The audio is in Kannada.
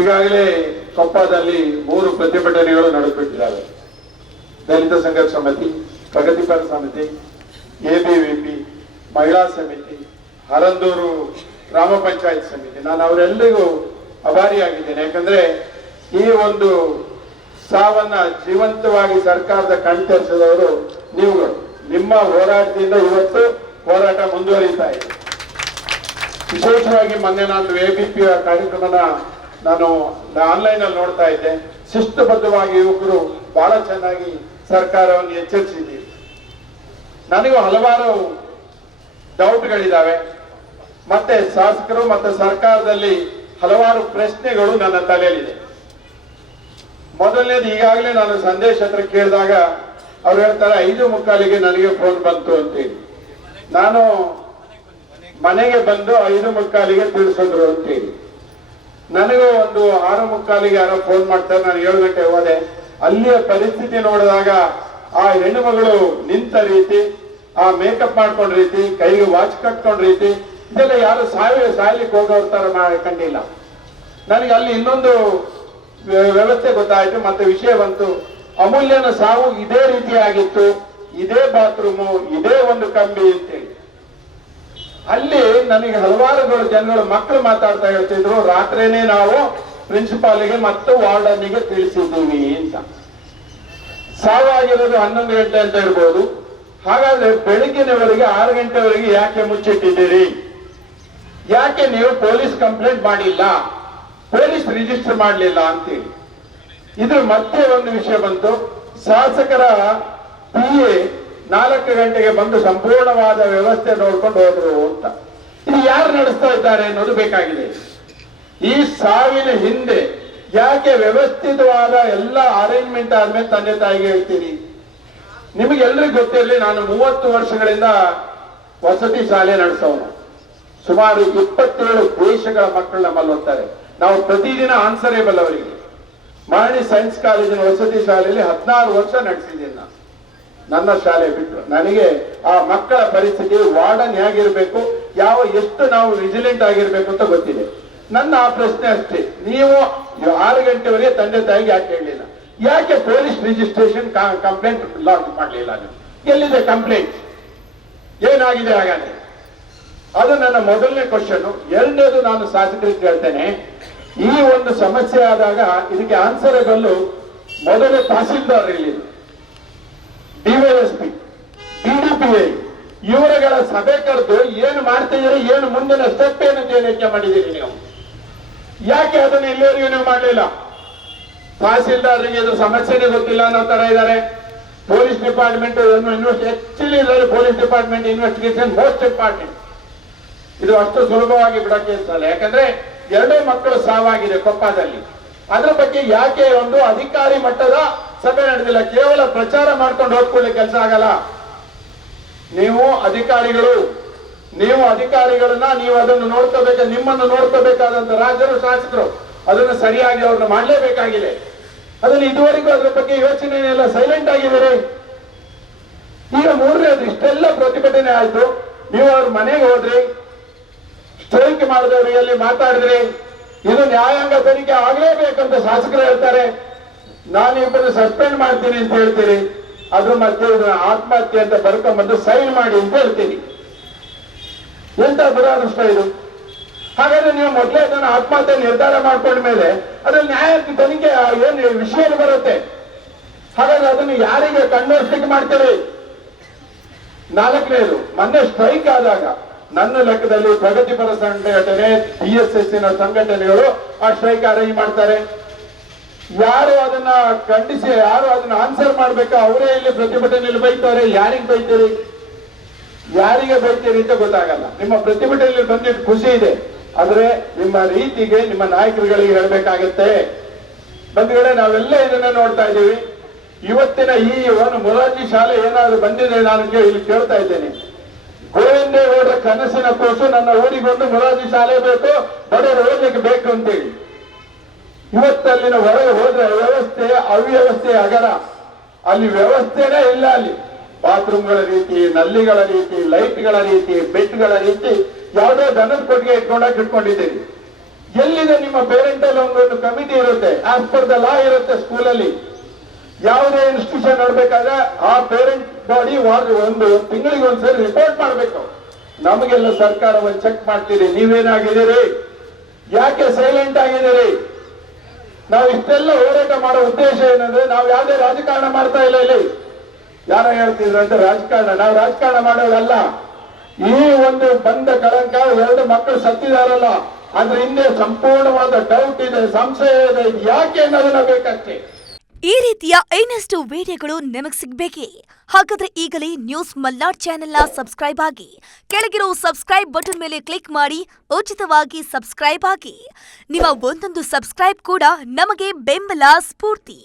ಈಗಾಗಲೇ ಕೊಪ್ಪದಲ್ಲಿ ಮೂರು ಪ್ರತಿಭಟನೆಗಳು ನಡೆದುಬಿಟ್ಟಿದ್ದಾವೆ ದಲಿತ ಸಂಘರ್ಷ ಸಮಿತಿ, ಪ್ರಗತಿಪರ ಸಮಿತಿ, ಎಬಿವಿಪಿ, ಮಹಿಳಾ ಸಮಿತಿ, ಹರಂದೂರು ಗ್ರಾಮ ಪಂಚಾಯತ್ ಸಮಿತಿ. ನಾನು ಅವರೆಲ್ಲರಿಗೂ ಅಭಾರಿಯಾಗಿದ್ದೇನೆ ಯಾಕಂದ್ರೆ ಈ ಒಂದು ಸಾವನ್ನ ಜೀವಂತವಾಗಿ ಸರ್ಕಾರದ ಕಣ್ತರಿಸಿದವರು ನೀವುಗಳು. ನಿಮ್ಮ ಹೋರಾಟದಿಂದ ಇವತ್ತು ಹೋರಾಟ ಮುಂದುವರಿತಾ ಇದೆ. ವಿಶೇಷವಾಗಿ ಮೊನ್ನೆ ನಾನು ಎಬಿಪಿ ಕಾರ್ಯಕ್ರಮನ ನಾನು ಆನ್ಲೈನ್ ಅಲ್ಲಿ ನೋಡ್ತಾ ಇದ್ದೆ. ಶಿಸ್ತುಬದ್ಧವಾಗಿ ಯುವಕರು ಬಹಳ ಚೆನ್ನಾಗಿ ಸರ್ಕಾರವನ್ನು ಎಚ್ಚರಿಸಿದ್ದೀವಿ ನನಗೂ ಹಲವಾರು ಡೌಟ್ಗಳಿದ್ದಾವೆ. ಮತ್ತೆ ಶಾಸಕರು ಮತ್ತೆ ಸರ್ಕಾರದಲ್ಲಿ ಹಲವಾರು ಪ್ರಶ್ನೆಗಳು ನನ್ನ ತಲೆಯಲ್ಲಿದೆ. ಮೊದಲನೇದು ಈಗಾಗಲೇ ನಾನು ಸಂದೇಶ ಹತ್ರ ಕೇಳಿದಾಗ ಅವ್ರು ಹೇಳ್ತಾರೆ, ಐದು ಮುಕ್ಕಾಲಿಗೆ ನನಗೆ ಫೋನ್ ಬಂತು ಅಂತೇಳಿ ನಾನು ಮನೆಗೆ ಬಂದು ಐದು ಮುಕ್ಕಾಲಿಗೆ ತಿಳಿಸಿದ್ರು ಅಂತೇಳಿ ನನಗೂ ಒಂದು ಆರು ಮುಕ್ಕಾಲಿಗೆ ಯಾರೋ ಫೋನ್ ಮಾಡ್ತಾರೆ, ನಾನು ಏಳು ಗಂಟೆ ಹೋದೆ. ಅಲ್ಲಿಯ ಪರಿಸ್ಥಿತಿ ನೋಡಿದಾಗ ಆ ಹೆಣ್ಣು ಮಗಳು ನಿಂತ ರೀತಿ, ಆ ಮೇಕಪ್ ಮಾಡ್ಕೊಂಡ ರೀತಿ, ಕೈಗೆ ವಾಚ್ ಕಟ್ಕೊಂಡ ರೀತಿ, ಇದೆಲ್ಲ ಯಾರು ಸಾಯ, ಸಾಯ್ಲಿಕ್ಕೆ ಹೋಗೋರ್ ತರ ಕಂಡಿಲ್ಲ. ನನಗೆ ಅಲ್ಲಿ ಇನ್ನೊಂದು ವ್ಯವಸ್ಥೆ ಗೊತ್ತಾಯ್ತು, ಮತ್ತೆ ವಿಷಯ ಬಂತು. ಅಮೂಲ್ಯನ ಸಾವು ಇದೇ ರೀತಿಯಾಗಿತ್ತು ಇದೇ ಬಾತ್ರೂಮು ಇದೇ ಒಂದು ಕಂಬಿ ಅಂತೇಳಿ. ಅಲ್ಲಿ ನನಗೆ ಹಲವಾರು ಜನಗಳು ಮಕ್ಕಳು ಮಾತಾಡ್ತಾ ಹೇಳ್ತಿದ್ರು. ರಾತ್ರಿನೇ ನಾವು ಪ್ರಿನ್ಸಿಪಾಲಿಗೆ ಮತ್ತು ವಾರ್ಡನಿಗೆ ತಿಳಿಸಿದ್ದೀವಿ ಅಂತ. ಸಾವಾಗಿರೋದು ಹನ್ನೊಂದು ಗಂಟೆ ಅಂತ ಹೇಳ್ಬೋದು. ಹಾಗಾದ್ರೆ ಬೆಳಗ್ಗಿನವರೆಗೆ, ಆರು ಗಂಟೆವರೆಗೆ ಯಾಕೆ ಮುಚ್ಚಿಟ್ಟಿದ್ದೀರಿ? ಯಾಕೆ ನೀವು ಪೊಲೀಸ್ ಕಂಪ್ಲೇಂಟ್ ಮಾಡಿಲ್ಲ? ಪೊಲೀಸ್ ರಿಜಿಸ್ಟರ್ ಮಾಡಲಿಲ್ಲ ಅಂತೇಳಿ. ಇದು ಮತ್ತೆ ಒಂದು ವಿಷಯ ಬಂತು. ಶಾಸಕರ ಪಿ ಎ ನಾಲ್ಕು ಗಂಟೆಗೆ ಬಂದು ಸಂಪೂರ್ಣವಾದ ವ್ಯವಸ್ಥೆ ನೋಡ್ಕೊಂಡು ಹೋದ್ರು ಅಂತ. ಇದು ಯಾರು ನಡೆಸ್ತಾ ಇದ್ದಾರೆ ಅನ್ನೋದು ಬೇಕಾಗಿದೆ. ಈ ಸಾವಿನ ಹಿಂದೆ ಯಾಕೆ ವ್ಯವಸ್ಥಿತವಾದ ಎಲ್ಲ ಅರೇಂಜ್ಮೆಂಟ್ ಆದ್ಮೇಲೆ ತಂದೆ ತಾಯಿಗೆ ಹೇಳ್ತೀನಿ. ನಿಮಗೆಲ್ಲರಿಗೂ ಗೊತ್ತಿರಲಿ, ನಾನು ಮೂವತ್ತು ವರ್ಷಗಳಿಂದ ವಸತಿ ಶಾಲೆ ನಡೆಸೋನು. ಸುಮಾರು ಇಪ್ಪತ್ತೇಳು ದೇಶಗಳ ಮಕ್ಕಳು ನಮ್ಮಲ್ಲಿ ಓದ್ತಾರೆ. ನಾವು ಪ್ರತಿದಿನ ಆನ್ಸರೇಬಲ್ ಅವರಿಗೆ. ಮಾಣಿ ಸೈನ್ಸ್ ಕಾಲೇಜಿನ ವಸತಿ ಶಾಲೆಯಲ್ಲಿ ಹದಿನಾರು ವರ್ಷ ನಡೆಸಿದ್ದೀನಿ ನಾನು. ನನ್ನ ಶಾಲೆ ಬಿಟ್ಟು ನನಗೆ ಆ ಮಕ್ಕಳ ಪರಿಸ್ಥಿತಿ ವಾರ್ಡನ್ ಹೇಗಿರ್ಬೇಕು, ಯಾವ ಎಷ್ಟು ನಾವು ವಿಜಿಲೆಂಟ್ ಆಗಿರ್ಬೇಕು ಅಂತ ಗೊತ್ತಿದೆ. ನನ್ನ ಆ ಪ್ರಶ್ನೆ ಅಷ್ಟೇ, ನೀವು ಆರು ಗಂಟೆವರೆಗೆ ತಂದೆ ತಾಯಿಗೆ ಯಾಕೆ ಹೇಳಲಿಲ್ಲ? ಯಾಕೆ ಪೊಲೀಸ್ ರಿಜಿಸ್ಟ್ರೇಷನ್ ಕಂಪ್ಲೇಂಟ್ ಲಾಂಚ್ ಮಾಡಲಿಲ್ಲ ನೀವು? ಎಲ್ಲಿದೆ ಕಂಪ್ಲೇಂಟ್ ಏನಾಗಿದೆ ಹಾಗಾದ್ರೆ? ಅದು ನನ್ನ ಮೊದಲನೇ ಕ್ವಶನ್ ಎರಡನೇದು ನಾನು ಶಾಸಕರಿಗೆ ಹೇಳ್ತೇನೆ ಈ ಒಂದು ಸಮಸ್ಯೆ ಆದಾಗ ಇದಕ್ಕೆ ಆನ್ಸರೇಬಲ್ ಮೊದಲೇ ತಹಸೀಲ್ದಾರ್ ಇಲ್ಲಿ ಡಿವೈಎಸ್ಪಿ ಡಿಡಿಪಿಐ ಇವರುಗಳ ಸಭೆ ಕರೆದು ಏನು ಮಾಡ್ತಿದ್ದೀರಿ, ಏನು ಮುಂದಿನ ಸ್ಟೆಪ್ ಏನು ಏನಕ್ಕೆ ಮಾಡಿದ್ದೀರಿ ನೀವು? ಯಾಕೆ ಅದನ್ನ ಇಲ್ಲಿವರೆಗೂ ನೀವು ಮಾಡಲಿಲ್ಲ? ತಹಸೀಲ್ದಾರ್ರಿಗೆ ಇದು ಸಮಸ್ಯೆನೇ ಗೊತ್ತಿಲ್ಲ ಅನ್ನೋ ತರ ಇದ್ದಾರೆ. ಪೊಲೀಸ್ ಡಿಪಾರ್ಟ್ಮೆಂಟ್ ಇನ್ವೆಸ್ಟ್ ಆಕ್ಚುಲಿ ಇದ್ದಾರೆ police department investigation most important ಇದು ಅಷ್ಟು ಸುಲಭವಾಗಿ ಬಿಡಕ್ಕೆ ಇರ್ತಲ್ಲ ಯಾಕಂದ್ರೆ ಎರಡೂ ಮಕ್ಕಳು ಸಾವಾಗಿದೆ ಕೊಪ್ಪದಲ್ಲಿ. ಅದ್ರ ಬಗ್ಗೆ ಯಾಕೆ ಒಂದು ಅಧಿಕಾರಿ ಮಟ್ಟದ ಸಭೆ ನಡೆದಿಲ್ಲ ಕೇವಲ ಪ್ರಚಾರ ಮಾಡ್ಕೊಂಡು ಹೋಗ್ಕೊಳ್ಳಿ ಕೆಲಸ ಆಗಲ್ಲ. ನೀವು ಅಧಿಕಾರಿಗಳು, ನೀವು ಅಧಿಕಾರಿಗಳನ್ನ ನೀವು ಅದನ್ನು ನೋಡ್ಕೋಬೇಕು, ನಿಮ್ಮನ್ನು ನೋಡ್ಕೋಬೇಕಾದಂತ ರಾಜರು ಶಾಸಕರು ಅದನ್ನು ಸರಿಯಾಗಿ ಅವ್ರನ್ನ ಮಾಡಲೇಬೇಕಾಗಿದೆ. ಅದನ್ನು ಇದುವರೆಗೂ ಅದ್ರ ಬಗ್ಗೆ ಯೋಚನೆ ಎಲ್ಲ ಸೈಲೆಂಟ್ ಆಗಿದ್ದಾರೆ. ಈಗ ಮೂರನೇದು ಇಷ್ಟೆಲ್ಲ ಪ್ರತಿಭಟನೆ ಆಯ್ತು. ನೀವು ಅವ್ರ ಮನೆಗೆ ಹೋದ್ರಿ. ಸ್ಟ್ರೈಕ್ ಮಾಡಿದವರಿಗೆ ಅಲ್ಲಿ ಮಾತಾಡಿದ್ರಿ? ಇದು ನ್ಯಾಯಾಂಗ ತನಿಖೆ ಆಗ್ಲೇಬೇಕಂತ ಶಾಸಕರು ಹೇಳ್ತಾರೆ. ನಾನು ಇಬ್ಬರು ಸಸ್ಪೆಂಡ್ ಮಾಡ್ತೀನಿ ಅಂತ ಹೇಳ್ತೀರಿ. ಅದು ಮತ್ತೆ ಆತ್ಮಹತ್ಯೆ ಅಂತ ಬರ್ಕೊಂಬಂದು ಸೈನ್ ಮಾಡಿ ಅಂತ ಹೇಳ್ತೀರಿ ಎಂತ ದುರಾದೃಷ್ಟ ಇದು? ಹಾಗಾದ್ರೆ ನೀವು ಮೊದಲೇ ಅದನ್ನು ಆತ್ಮಹತ್ಯೆ ನಿರ್ಧಾರ ಮಾಡ್ಕೊಂಡ ಮೇಲೆ ಅದ್ರಲ್ಲಿ ನ್ಯಾಯ ತನಿಖೆ ಏನು ವಿಷಯ ಬರುತ್ತೆ. ಹಾಗಾದ್ರೆ ಅದನ್ನು ಯಾರಿಗೆ ಕನ್ವರ್ಸ್ಲಿಕ್ಕೆ ಮಾಡ್ತೀರಿ? ನಾಲ್ಕನೇದು, ಮೊನ್ನೆ ಸ್ಟ್ರೈಕ್ ಆದಾಗ ನನ್ನ ಲೆಕ್ಕದಲ್ಲಿ ಪ್ರಗತಿಪರ ಸಂಘಟನೆ ಬಿ ಎಸ್ ಎಸ್ ಸಂಘಟನೆಗಳು ಆ ಸ್ಟ್ರೈಕ್ ಅರೇಂಜ್ ಮಾಡ್ತಾರೆ. ಯಾರು ಅದನ್ನ ಖಂಡಿಸಿ, ಯಾರು ಅದನ್ನ ಆನ್ಸರ್ ಮಾಡ್ಬೇಕು, ಅವರೇ ಇಲ್ಲಿ ಪ್ರತಿಭಟನೆಯಲ್ಲಿ ಬೈತಾರೆ ಯಾರಿಗೆ ಬೈತೀರಿ? ಯಾರಿಗೆ ಬೈತೀರಿ ಅಂತ ಗೊತ್ತಾಗಲ್ಲ. ನಿಮ್ಮ ಪ್ರತಿಭಟನೆಯಲ್ಲಿ ಬಂದಿದ್ದು ಖುಷಿ ಇದೆ. ಆದ್ರೆ ನಿಮ್ಮ ರೀತಿಗೆ ನಿಮ್ಮ ನಾಯಕರುಗಳಿಗೆ ಹೇಳ್ಬೇಕಾಗತ್ತೆ. ಬಂಧುಗಳೇ, ನಾವೆಲ್ಲ ಇದನ್ನ ನೋಡ್ತಾ ಇದ್ದೀವಿ. ಇವತ್ತಿನ ಈ ಒಂದು ಮೊರಾರ್ಜಿ ಶಾಲೆ ಏನಾದ್ರು ಬಂದಿದೆ ನಾನು ಇಲ್ಲಿ ಕೇಳ್ತಾ ಇದ್ದೇನೆ. ಗೋವಿಂದೇಗೌಡರ ಕನಸಿನ ಕೂಸು ನನ್ನ ಊರಿಗೊಂದು ಮೊರಾರ್ಜಿ ಶಾಲೆ ಬೇಕು, ಬಡವರು ಓದಲಿಕ್ಕೆ ಬೇಕು ಅಂತೇಳಿ. ಇವತ್ತಲ್ಲಿನ ಹೊರಗೆ ಹೋದ್ರೆ ವ್ಯವಸ್ಥೆ ಅವ್ಯವಸ್ಥೆ ಅಗರ ಅಲ್ಲಿ ವ್ಯವಸ್ಥೆನೇ ಇಲ್ಲ ಅಲ್ಲಿ. ಬಾತ್ರೂಮ್ಗಳ ರೀತಿ, ನಲ್ಲಿಗಳ ರೀತಿ, ಲೈಟ್ಗಳ ರೀತಿ, ಬೆಡ್ಗಳ ರೀತಿ, ಯಾವುದೋ ದನದ ಕೊಟ್ಟಿಗೆ ಇಟ್ಕೊಂಡಾಗ ಇಟ್ಕೊಂಡಿದ್ದೀರಿ. ಎಲ್ಲಿದೆ ನಿಮ್ಮ ಪೇರೆಂಟಲ್ ಒಂದೊಂದು ಕಮಿಟಿ ಇರುತ್ತೆ? ಆಸ್ ಪರ್ ದ ಲಾ ಇರುತ್ತೆ ಸ್ಕೂಲಲ್ಲಿ ಯಾವುದೇ ಇನ್ಸ್ಟಿಟ್ಯೂಷನ್ ನೋಡ್ಬೇಕಾದ್ರೆ ಆ ಪೇರೆಂಟ್ ಬಾಡಿ ಒಂದು ತಿಂಗಳಿಗೆ ಒಂದ್ಸರಿ ರಿಪೋರ್ಟ್ ಮಾಡಬೇಕು. ನಮಗೆಲ್ಲ ಸರ್ಕಾರವನ್ನು ಚೆಕ್ ಮಾಡ್ತೀರಿ. ನೀವೇನಾಗಿದ್ದೀರಿ? ಯಾಕೆ ಸೈಲೆಂಟ್ ಆಗಿದ್ದೀರಿ? ನಾವು ಇಷ್ಟೆಲ್ಲ ಹೋರಾಟ ಮಾಡೋ ಉದ್ದೇಶ ಏನಂದ್ರೆ ನಾವು ಯಾವುದೇ ರಾಜಕಾರಣ ಮಾಡ್ತಾ ಇಲ್ಲ ಇಲ್ಲಿ. ಯಾರ ಹೇಳ್ತಿದ್ರು ಅಂತ ರಾಜಕಾರಣ, ನಾವು ರಾಜಕಾರಣ ಮಾಡೋದಲ್ಲ. ಈ ಒಂದು ಬಂದ ಕಳಂಕ ಎರಡು ಮಕ್ಕಳು ಸತ್ತಿದಾರಲ್ಲ. ಅದ್ರ ಹಿಂದೆ ಸಂಪೂರ್ಣವಾದ ಡೌಟ್ ಇದೆ, ಸಂಶಯ ಇದೆ ಇದು ಯಾಕೆ ಅನ್ನೋದನ್ನ ಬೇಕಷ್ಟೇ ಈ ರೀತಿಯ ಇನ್ನಷ್ಟು ವಿಡಿಯೋಗಳು ನಿಮಗೆ ಸಿಗ್ಬೇಕೇ? ಹಾಗಾದ್ರೆ ಈಗಲೇ ನ್ಯೂಸ್ ಮಲ್ನಾಡ್ ಚಾನೆಲ್ನ ಸಬ್ಸ್ಕ್ರೈಬ್ ಆಗಿ, ಕೆಳಗಿರೋ ಸಬ್ಸ್ಕ್ರೈಬ್ ಬಟನ್ ಮೇಲೆ ಕ್ಲಿಕ್ ಮಾಡಿ, ಉಚಿತವಾಗಿ ಸಬ್ಸ್ಕ್ರೈಬ್ ಆಗಿ. ನಿಮ್ಮ ಒಂದೊಂದು ಸಬ್ಸ್ಕ್ರೈಬ್ ಕೂಡ ನಮಗೆ ಬೆಂಬಲ, ಸ್ಫೂರ್ತಿ.